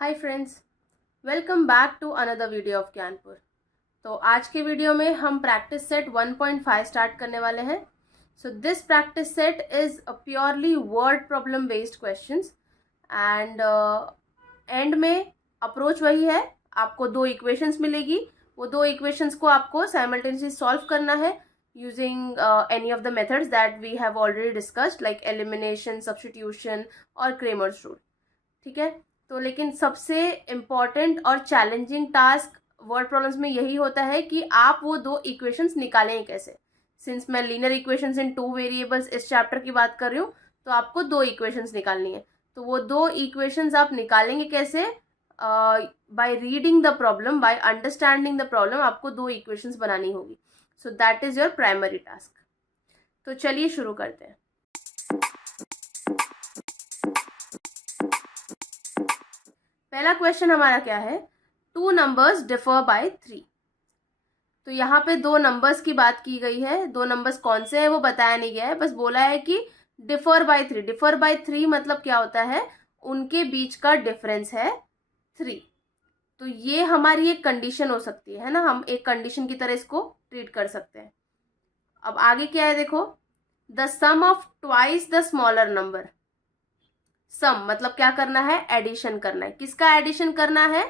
Hi friends, welcome back to another video of Gyanpur. तो आज के वीडियो में हम प्रैक्टिस सेट 1.5 स्टार्ट करने वाले हैं। So this practice set is a purely word problem based questions and and में अप्रोच वही है। आपको दो इक्वेशंस मिलेगी, वो दो इक्वेशंस को आपको साइमल्टेनियसली सॉल्व करना है using any of the methods that we have already discussed like elimination, substitution और क्रेमर्स रूल। ठीक है, तो लेकिन सबसे इम्पॉर्टेंट और चैलेंजिंग टास्क वर्ड प्रॉब्लम्स में यही होता है कि आप वो दो इक्वेशंस निकालें कैसे। सिंस मैं लीनियर इक्वेशंस इन टू वेरिएबल्स इस चैप्टर की बात कर रही हूँ, तो आपको दो इक्वेशंस निकालनी है। तो वो दो इक्वेशंस आप निकालेंगे कैसे? By reading the problem, by understanding the problem आपको दो इक्वेशंस बनानी होगी। So that is your primary task. तो चलिए शुरू करते हैं। पहला क्वेश्चन हमारा क्या है? Two numbers differ by 3। तो यहाँ पे दो नंबर्स की बात की गई है। दो नंबर्स कौन से हैं वो बताया नहीं गया है, बस बोला है कि डिफर बाय 3। डिफर बाय 3 मतलब क्या होता है? उनके बीच का डिफरेंस है 3। तो ये हमारी एक कंडीशन हो सकती है ना, हम एक कंडीशन की तरह इसको ट्रीट कर सकते हैं। अब आगे क्या है देखो, the sum of twice the smaller number. Sum मतलब क्या करना है? एडिशन करना है। किसका एडिशन करना है?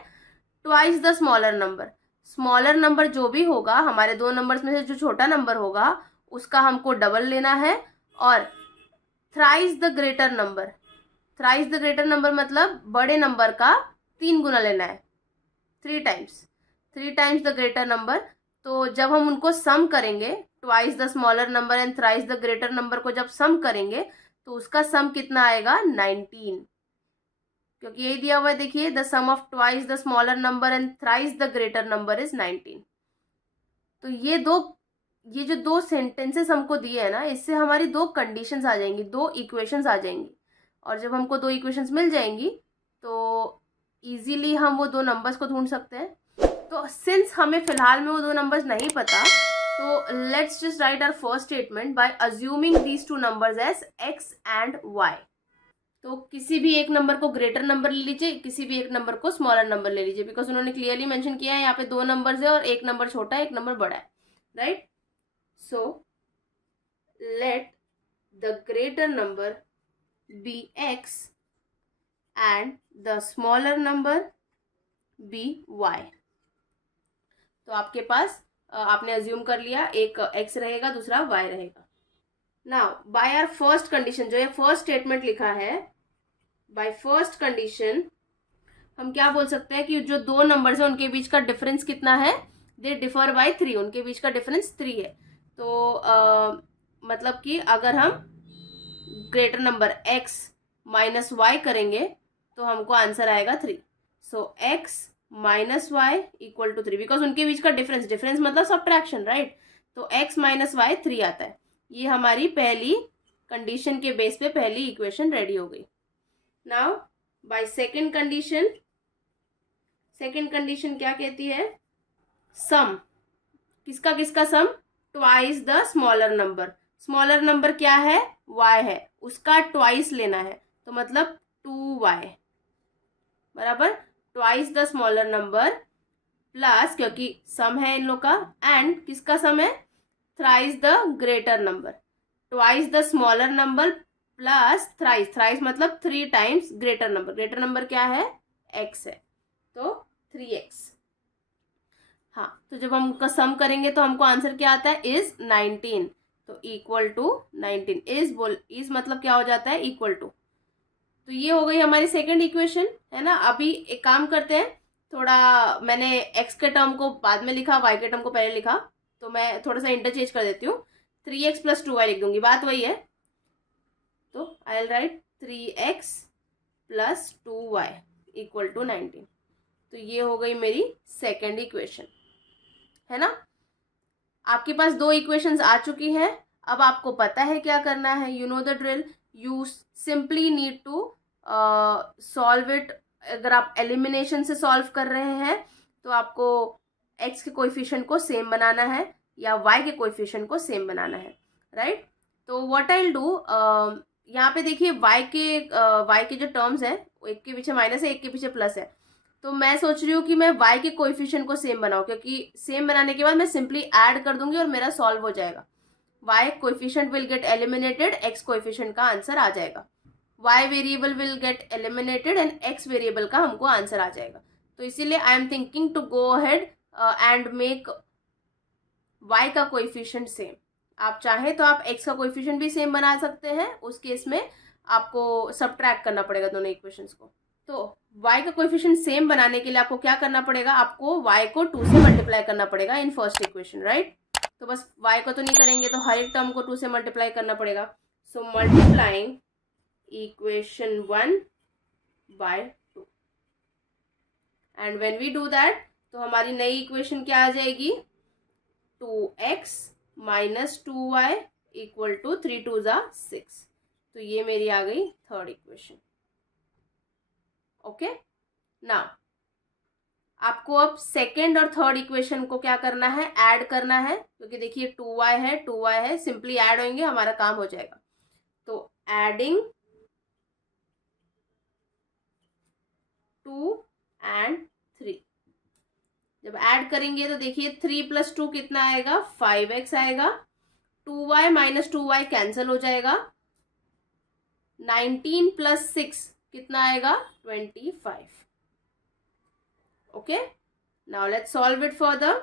Twice the smaller number. Smaller number जो भी होगा, हमारे दो नंबर्स में से जो छोटा नंबर होगा उसका हमको डबल लेना है, और thrice the greater number. Thrice the greater number मतलब बड़े नंबर का 3 गुना लेना है, 3 times. 3 times the greater number. तो जब हम उनको सम करेंगे, twice the smaller number and thrice the greater number को जब सम करेंगे तो उसका सम कितना आएगा? 19। क्योंकि यही दिया हुआ है, देखिए, the sum of twice the smaller number and thrice the greater number is 19। तो ये जो दो सेंटेंसेस हमको दिए है ना, इससे हमारी दो कंडीशंस आ जाएंगी, दो इक्वेशंस आ जाएंगी। और जब हमको दो इक्वेशंस मिल जाएंगी तो इजीली हम वो दो नंबर्स को ढूंढ सकते हैं। तो सिंस हमें फिलहाल में वो दो नंबर्स नहीं पता, तो let's just write our first statement by assuming these two numbers as x and y। तो किसी भी एक नंबर को ग्रेटर नंबर ले लीजिए, किसी भी एक नंबर को स्मॉलर नंबर ले लीजिए, बिकॉज उन्होंने क्लियरली मेंशन किया है यहाँ पे दो नंबर्स है और एक नंबर छोटा है, एक नंबर बड़ा है, right? So let the greater number be x and the smaller number be y। तो आपके पास आपने अज्यूम कर लिया, एक x रहेगा, दूसरा y रहेगा। Now by our first condition, जो ये फर्स्ट स्टेटमेंट लिखा है, बाय फर्स्ट कंडीशन हम क्या बोल सकते हैं कि जो दो नंबर्स हैं उनके बीच का डिफरेंस कितना है? They differ by 3। उनके बीच का डिफरेंस 3 है। तो मतलब कि अगर हम greater number x minus y करेंगे तो हमको आंसर आएगा 3। So x minus y equal to 3, because उनके बीच का डिफरेंस, डिफरेंस मतलब सब्ट्रैक्शन, राइट? तो x माइनस वाई 3 आता है। ये हमारी पहली कंडीशन के बेस पे पहली इक्वेशन रेडी हो गई। Now by second condition, second condition क्या कहती है? सम। किसका किसका sum? Twice the smaller number. Smaller number क्या है? y है, उसका ट्वाइस लेना है, तो मतलब 2y बराबर twice the smaller number plus, क्योंकि सम है इन लोग का, एंड किसका सम है? Thrice the greater number. Twice the smaller number plus thrice, thrice मतलब 3 times greater number. Greater number क्या है? x है, तो 3x। हाँ, तो जब हम उनका सम करेंगे तो हमको आंसर क्या आता है? इज 19। तो इक्वल टू 19। इज मतलब क्या हो जाता है? Equal to. तो ये हो गई हमारी सेकंड इक्वेशन, है ना। अभी एक काम करते हैं, थोड़ा मैंने x के टर्म को बाद में लिखा, y के टर्म को पहले लिखा, तो मैं थोड़ा सा इंटरचेंज कर देती हूँ। 3x प्लस 2y लिख दूंगी, बात वही है। तो I will write 3x plus 2y equal to 19। तो ये हो गई मेरी सेकेंड इक्वेशन, है ना। आपके पास दो इक्वेशंस आ चुकी हैं। अब आपको पता है क्या करना है। You know the drill. You simply need to solve it. अगर आप एलिमिनेशन से सॉल्व कर रहे हैं तो आपको x के कोएफिशिएंट को सेम बनाना है या y के कोएफिशिएंट को सेम बनाना है, राइट? तो व्हाट आई विल डू, यहाँ पे देखिए y के जो टर्म्स है, एक के पीछे माइनस है, एक के पीछे प्लस है, तो मैं सोच रही हूँ कि मैं y के कोएफिशिएंट को सेम बनाऊँ, क्योंकि सेम बनाने के बाद मैं सिंपली ऐड कर दूंगी और मेरा सॉल्व हो जाएगा। y coefficient will get eliminated, x coefficient का आंसर आ जाएगा। y variable will get eliminated and x variable का हमको आंसर आ जाएगा। तो इसीलिए I am thinking to go ahead and make y का कोएफिशिएंट सेम। आप चाहें तो आप x का कोएफिशिएंट भी सेम बना सकते हैं, उस केस में आपको सबट्रैक्ट करना पड़ेगा दोनों इक्वेशंस को। तो y का कोएफिशिएंट सेम बनाने के लिए आपको क्या करना पड़ेगा, आपको y को 2 से मल्टीप्लाई करना पड़ेगा इन फर्स्ट इक्वेशन, राइट। तो बस y को तो नहीं करेंगे, तो हर एक टर्म को 2 से मल्टीप्लाई करना पड़ेगा। So multiplying equation 1 by 2 and when we do that, तो हमारी नई इक्वेशन क्या आ जाएगी, 2x minus 2y equal to 3 2 ज़ा 6। तो ये मेरी आ गई थर्ड इक्वेशन। ओके, नाउ आपको अब सेकेंड और थर्ड इक्वेशन को क्या करना है, ऐड करना है, क्योंकि देखिए 2y है, सिंपली ऐड होंगे, हमारा काम हो जाएगा। तो एडिंग 2 एंड 3, जब ऐड करेंगे तो देखिए 3 + 2 कितना आएगा, 5x आएगा। 2y माइनस 2y कैंसिल हो जाएगा। 19 + 6 कितना आएगा, 25। Okay, now let's solve it further.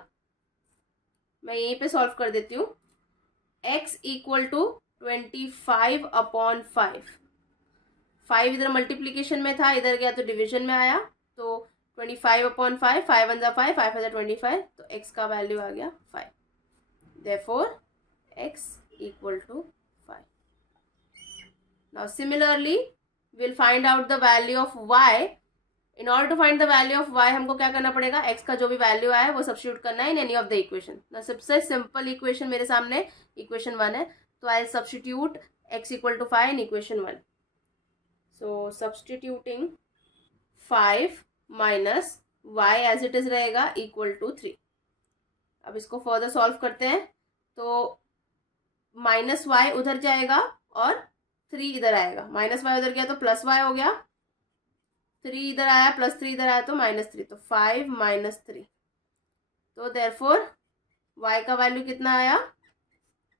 मैं यहीं पे सॉल्व कर देती हूँ। x equal to 25/5। 5 इधर मल्टीप्लीकेशन में था, इधर गया तो डिवीजन में आया, तो 25/5, 5 1 ज़ा 5, 5 5 ज़ा 25, तो x का वैल्यू आ गया 5। Therefore x equal to 5। Now similarly will find out the value of y। In order to find the value of y, हमको क्या करना पड़ेगा, x का जो भी वैल्यू आया वो सब्स्टिट्यूट करना है in any of the equation. ना सबसे सिंपल इक्वेशन मेरे सामने इक्वेशन 1 है, तो I substitute x equal to 5 in equation 1। So substituting 5 minus y as it is रहेगा इक्वल टू 3। अब इसको फर्दर सॉल्व करते हैं, तो माइनस y उधर जाएगा और 3 इधर आएगा, माइनस y उधर गया तो प्लस y हो गया, 3 इधर आया, +3 इधर आया तो -3, तो 5 - 3। तो देयरफॉर y का वैल्यू कितना आया,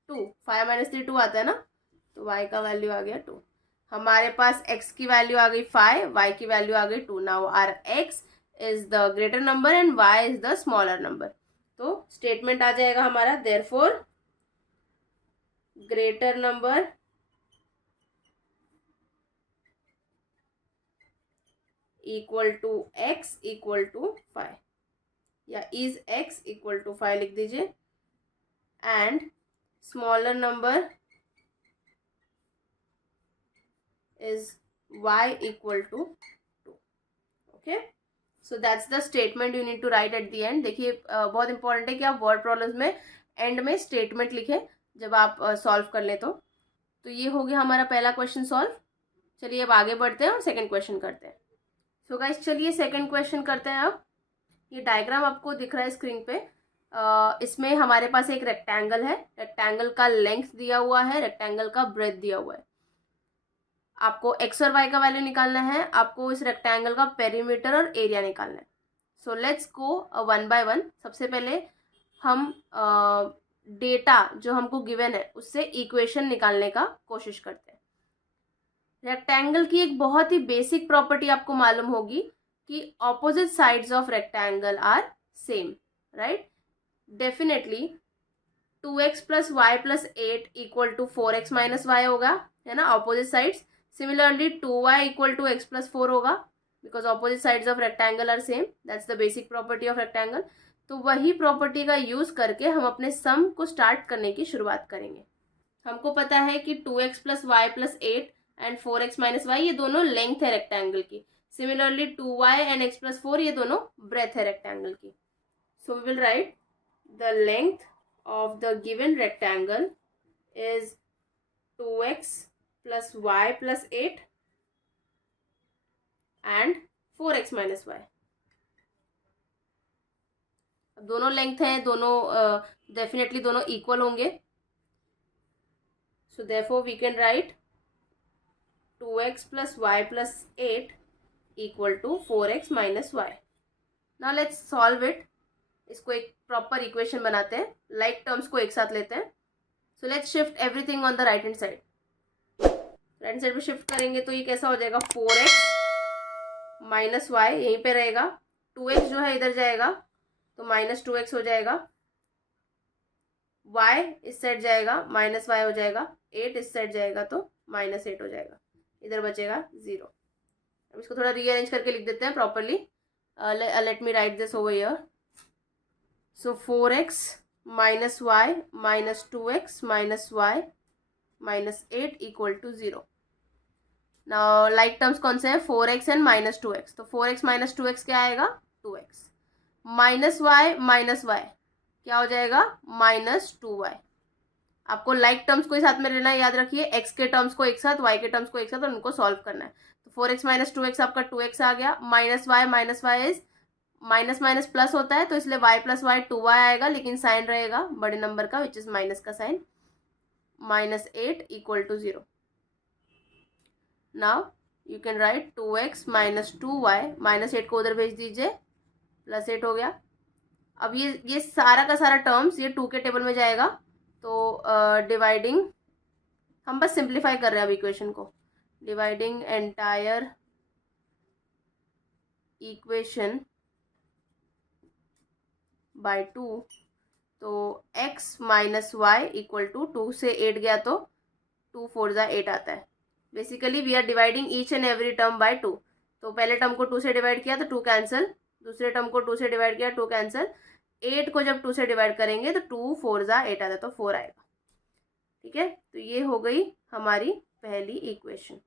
2। 5 - 3 2 आता है ना, तो y का वैल्यू आ गया 2। हमारे पास x की वैल्यू आ गई 5, y की वैल्यू आ गई 2। Now our x is the greater number and y is the smaller number. तो स्टेटमेंट आ जाएगा हमारा, therefore greater number equal to x equal to 5, या इज x इक्वल टू 5 लिख दीजिए, and smaller number is y equal to 2। Okay, so that's the statement you need to write at the end. देखिए बहुत important है कि आप word problems में end में स्टेटमेंट लिखें जब आप सॉल्व कर लें। तो ये हो गया हमारा पहला क्वेश्चन सॉल्व। चलिए अब आगे बढ़ते हैं और सेकंड क्वेश्चन करते हैं। सो गाइस चलिए सेकंड क्वेश्चन करते हैं। अब ये डायग्राम आपको दिख रहा है स्क्रीन पे। इसमें हमारे पास एक रेक्टेंगल है, रेक्टेंगल का लेंथ दिया हुआ है, रेक्टेंगल का ब्रेथ दिया हुआ है। आपको x और y का वैल्यू निकालना है, आपको इस रेक्टेंगल का पेरीमीटर और एरिया निकालना है। So let's go 1 by 1। सबसे पहले हम डेटा जो हमको गिवन है उससे इक्वेशन निकालने का कोशिश करते हैं। रेक्टेंगल की एक बहुत ही बेसिक प्रॉपर्टी आपको मालूम होगी कि opposite sides of rectangle are same, right. Definitely 2x + y + 8 equal to 4x - y होगा, है ना, opposite sides. Similarly 2y equal to x + 4 होगा, because opposite sides of rectangle are same. That's the basic property of rectangle. तो वही property का use करके हम अपने सम को स्टार्ट करने की शुरुआत करेंगे। हमको पता है कि 2x + y + 8 and 4x - y ये दोनों लेंथ है रेक्टेंगल की। सिमिलरली 2y एंड x + 4 ये दोनों ब्रेथ है रेक्टेंगल की। So we will write the length of the given rectangle is 2x + y + 8 and 4x - y। अब दोनों लेंथ हैं, दोनों डेफिनेटली दोनों इक्वल होंगे। So therefore we can write 2x plus y plus 8 equal to 4x minus y. Now let's solve it. इसको एक proper equation बनाते हैं, लाइक टर्म्स को एक साथ लेते हैं. So let's shift everything on the right hand side. Right hand side पे शिफ्ट करेंगे तो ये कैसा हो जाएगा, 4x माइनस वाई यहीं पे रहेगा. 2x जो है इधर जाएगा तो माइनस 2x हो जाएगा. y इस साइड जाएगा माइनस y हो जाएगा. 8 इस साइड जाएगा तो माइनस 8 हो जाएगा. इधर बचेगा 0. अब इसको थोड़ा रीअरेंज करके लिख देते हैं properly. Let me write this over here. So 4x minus y minus 2x minus y minus 8 equal to 0. Now like terms कौन से हैं, 4x एंड माइनस 2x. तो 4x माइनस 2x क्या आएगा, 2x. माइनस वाई क्या हो जाएगा, minus 2y. आपको लाइक टर्म्स को ही साथ में लेना है, याद रखिए. x के टर्म्स को एक साथ, y के टर्म्स को एक साथ, और उनको सॉल्व करना है. तो 4x माइनस 2x आपका 2x आ गया. Minus y is minus minus plus होता है तो इसलिए y प्लस वाई 2y आएगा, लेकिन साइन रहेगा बड़े नंबर का विच इज माइनस का sign. Minus 8 equal to 0. Now you can write 2x minus 2y. Minus 8 को उधर भेज दीजिए, प्लस 8 हो गया. अब ये सारा का सारा टर्म्स ये 2 के टेबल में जाएगा. तो डिवाइडिंग, हम बस सिंप्लीफाई कर रहे हैं अब इक्वेशन को. Dividing entire equation by 2. तो x minus y equal to 2 से 8 गया तो 2 4 जा 8 आता है. Basically we are dividing each and every term by 2. तो पहले टर्म को 2 से डिवाइड किया तो 2 कैंसिल. दूसरे टर्म को 2 से डिवाइड किया 2 कैंसिल. 8 को जब 2 से डिवाइड करेंगे तो 2 4 जा 8 आता है तो 4 आएगा. ठीक है, तो ये हो गई हमारी पहली इक्वेशन.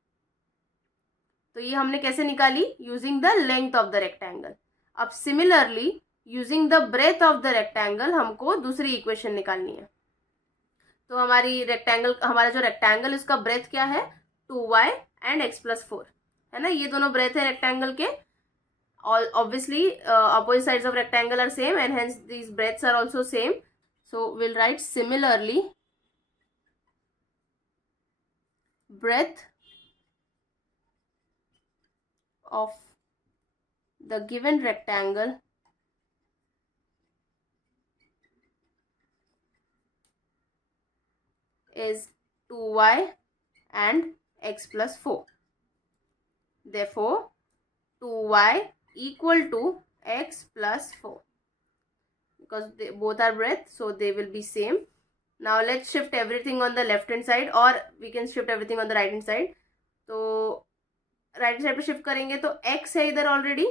तो ये हमने कैसे निकाली, using the length of the rectangle. अब similarly using the breadth of the rectangle हमको दूसरी इक्वेशन निकालनी है. तो हमारा जो रेक्टेंगल उसका ब्रेथ क्या है, 2y एंड x प्लस 4 है ना. ये दोनों ब्रेथ है रेक्टेंगल के. Obviously opposite sides of rectangle are same and hence these breadths are also same. So we'll write similarly breadth of the given rectangle is 2y and x plus 4. Therefore 2y equal to x plus 4 because they both are breadth, so they will be same. Now let's shift everything on the left hand side, or we can shift everything on the right hand side. तो right hand side पे shift करेंगे तो x है इधर already,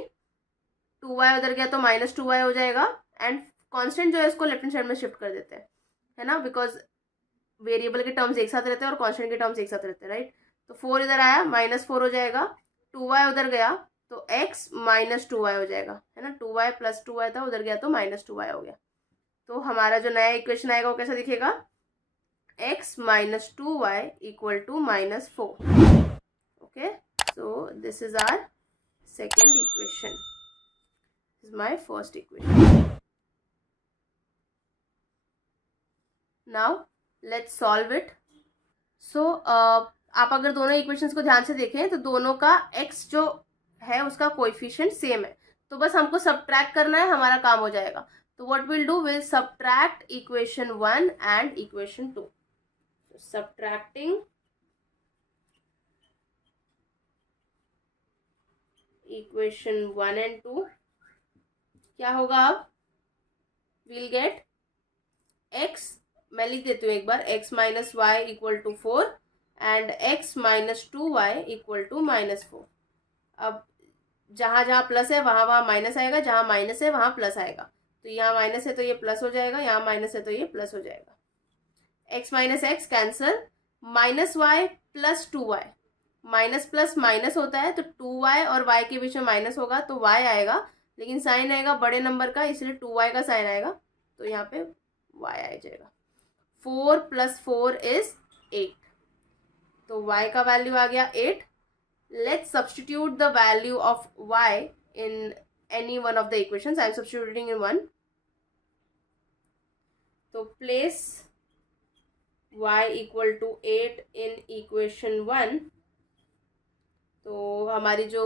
2y उधर गया तो minus 2y हो जाएगा. एंड कांस्टेंट जो है उसको लेफ्ट हैंड साइड में शिफ्ट कर देते हैं, है ना, बिकॉज वेरिएबल के टर्म्स एक साथ रहते हैं और कांस्टेंट के टर्म्स एक साथ रहते हैं, राइट. तो 4 इधर आया, माइनस 4 हो जाएगा. 2y उधर गया तो x माइनस 2y हो जाएगा, है ना. 2y प्लस 2y था, उधर गया तो माइनस 2y हो गया. तो हमारा जो नया इक्वेशन आएगा वो कैसा दिखेगा, x minus 2y equal to minus 4. Okay, so this is our second equation. This is my first equation. Now let's solve it. So आप अगर दोनों इक्वेशंस को ध्यान से देखें तो दोनों का x जो है उसका कोएफिशिएंट सेम है, तो बस हमको सब्ट्रैक्ट करना है, हमारा काम हो जाएगा. तो what will do, will subtract equation 1 and equation 2. Subtracting equation 1 and 2 क्या होगा, अब विल गेट x, मैं लिख देती हूँ एक बार, x minus y equal to 4 and x minus 2y equal to minus 4. अब जहाँ जहाँ प्लस है वहाँ वहाँ माइनस आएगा, जहाँ माइनस है वहाँ प्लस आएगा. तो यहाँ माइनस है तो ये प्लस हो जाएगा, यहाँ माइनस है तो ये प्लस हो जाएगा. x minus x cancel, minus y plus 2y. Minus plus minus होता है तो 2y और y के बीच में माइनस होगा तो y आएगा, लेकिन साइन आएगा बड़े नंबर का इसलिए 2y का साइन आएगा, तो यहाँ पे y आ जाएगा. 4 प्लस 4 इज 8, तो y का वैल्यू आ गया 8. Let's substitute the value of y in any one of the equations. I am substituting in one. So place y equal to 8 in equation 1 तो हमारी जो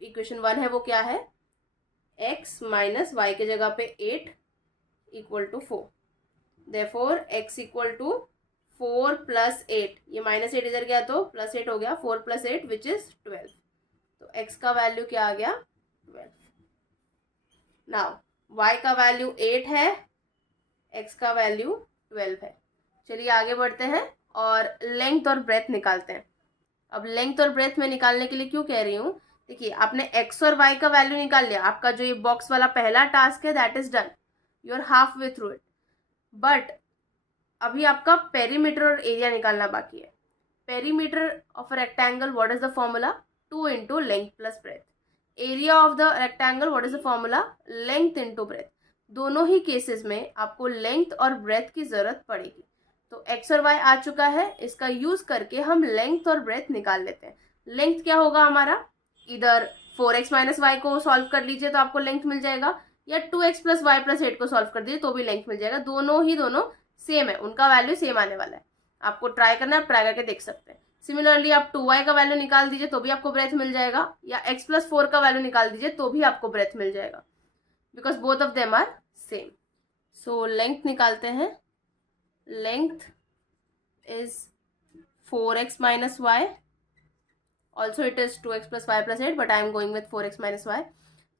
इक्वेशन 1 है वो क्या है, x माइनस वाई के जगह पे 8 equal to 4, therefore x equal to 4 plus 8, ये -8 इधर गया तो +8 हो गया, 4 प्लस 8 विच इज 12। तो x का वैल्यू क्या आ गया, 12। नाउ y का वैल्यू 8 है, x का वैल्यू 12 है। चलिए आगे बढ़ते हैं और लेंथ और ब्रेथ निकालते हैं। अब लेंथ और ब्रेथ में निकालने के लिए क्यों कह रही हूँ, देखिए आपने x और y का वैल्यू निकाल लिया, आपका जो ये बॉक्स वाला पहला टास्क है that is done, you are half way through it. But अभी आपका पेरीमीटर और एरिया निकालना बाकी है। Perimeter of a rectangle what is the formula, 2 into length plus breadth. Area of the rectangle what is the formula, length into breadth. दोनों ही cases में आपको लेंथ और ब्रेथ की जरूरत पड़ेगी। तो x और y आ चुका है, इसका यूज करके हम लेंथ और ब्रेथ निकाल लेते हैं। लेंथ क्या होगा हमारा, इधर 4x माइनस वाई को सॉल्व कर लीजिए तो आपको लेंथ मिल जाएगा, या 2x प्लस वाई प्लस 8 को सॉल्व कर दीजिए तो भी लेंथ मिल जाएगा। दोनों सेम है, उनका वैल्यू सेम आने वाला है। आपको ट्राई करना है, आप ट्राई करके देख सकते हैं। सिमिलरली आप 2y का वैल्यू निकाल दीजिए तो भी आपको ब्रेथ मिल जाएगा, या x प्लस 4 का वैल्यू निकाल दीजिए तो भी आपको ब्रेथ मिल जाएगा, because both of them are same. So length निकालते हैं। Length is 4x minus y, also it is 2x plus y plus 8 but I am going with 4x minus y।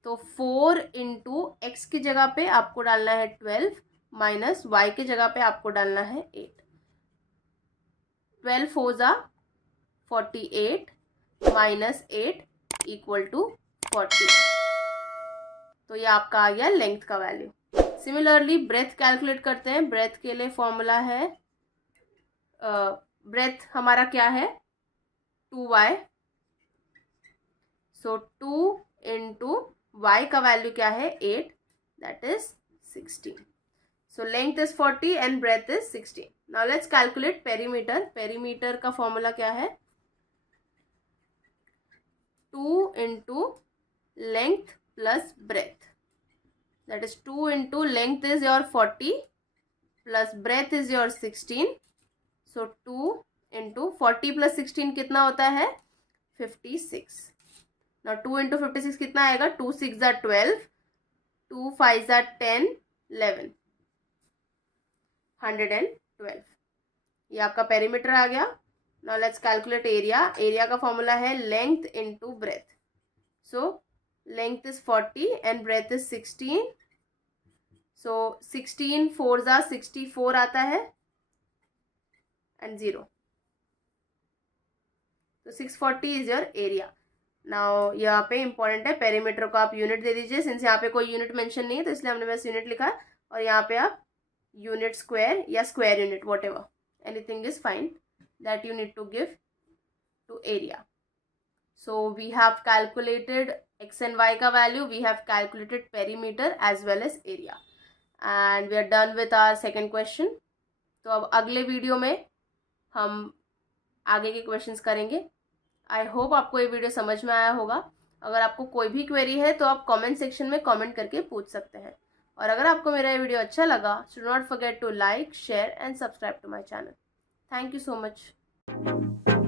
तो 4 इंटू x की जगह पे आपको डालना है 12 माइनस y की जगह पे आपको डालना है 8। 12 4 जा 48 माइनस 8 इक्वल टू 40। तो ये आपका आ गया लेंथ का वैल्यू। सिमिलरली ब्रेथ कैलकुलेट करते हैं। ब्रेथ के लिए फॉर्मूला है, ब्रेथ हमारा क्या है 2y, सो 2 इंटू वाई का वैल्यू क्या है 8, that is 16। So length is 40 and breadth is 16। Now let's calculate perimeter. Perimeter का फॉर्मूला क्या है, 2 into length plus breadth, that is 2 into length is your 40 plus breadth is your 16। So 2 into 40 plus 16 कितना होता है 56। ना 2 into 56 कितना आएगा, 2 6 ज़ा 12, 2 5 ज़ा 10, 11, 112। ये आपका पेरीमीटर आ गया। Now let's calculate area. Area का फॉर्मूला है length into breadth. So length is 40 and breadth is 16। So 16 4 ज़ा 64 आता है एंड 0, तो 640 इज योर एरिया। नाउ यहाँ पे इंपॉर्टेंट है, पेरीमीटर को आप यूनिट दे दीजिए। सिंस यहाँ पे कोई यूनिट मेंशन नहीं है तो इसलिए हमने बस यूनिट लिखा है, और यहाँ पे आप यूनिट स्क्वायर या square unit whatever anything is fine that you need to give to area. So we have calculated x and y का value, we have calculated perimeter as well as area, and we are done with our second question. तो अब अगले video में हम आगे के questions करेंगे। I hope आपको ये वीडियो समझ में आया होगा। अगर आपको कोई भी क्वेरी है तो आप कमेंट सेक्शन में कमेंट करके पूछ सकते हैं। और अगर आपको मेरा ये वीडियो अच्छा लगा, do not forget to like, share and subscribe to my channel. Thank you so much.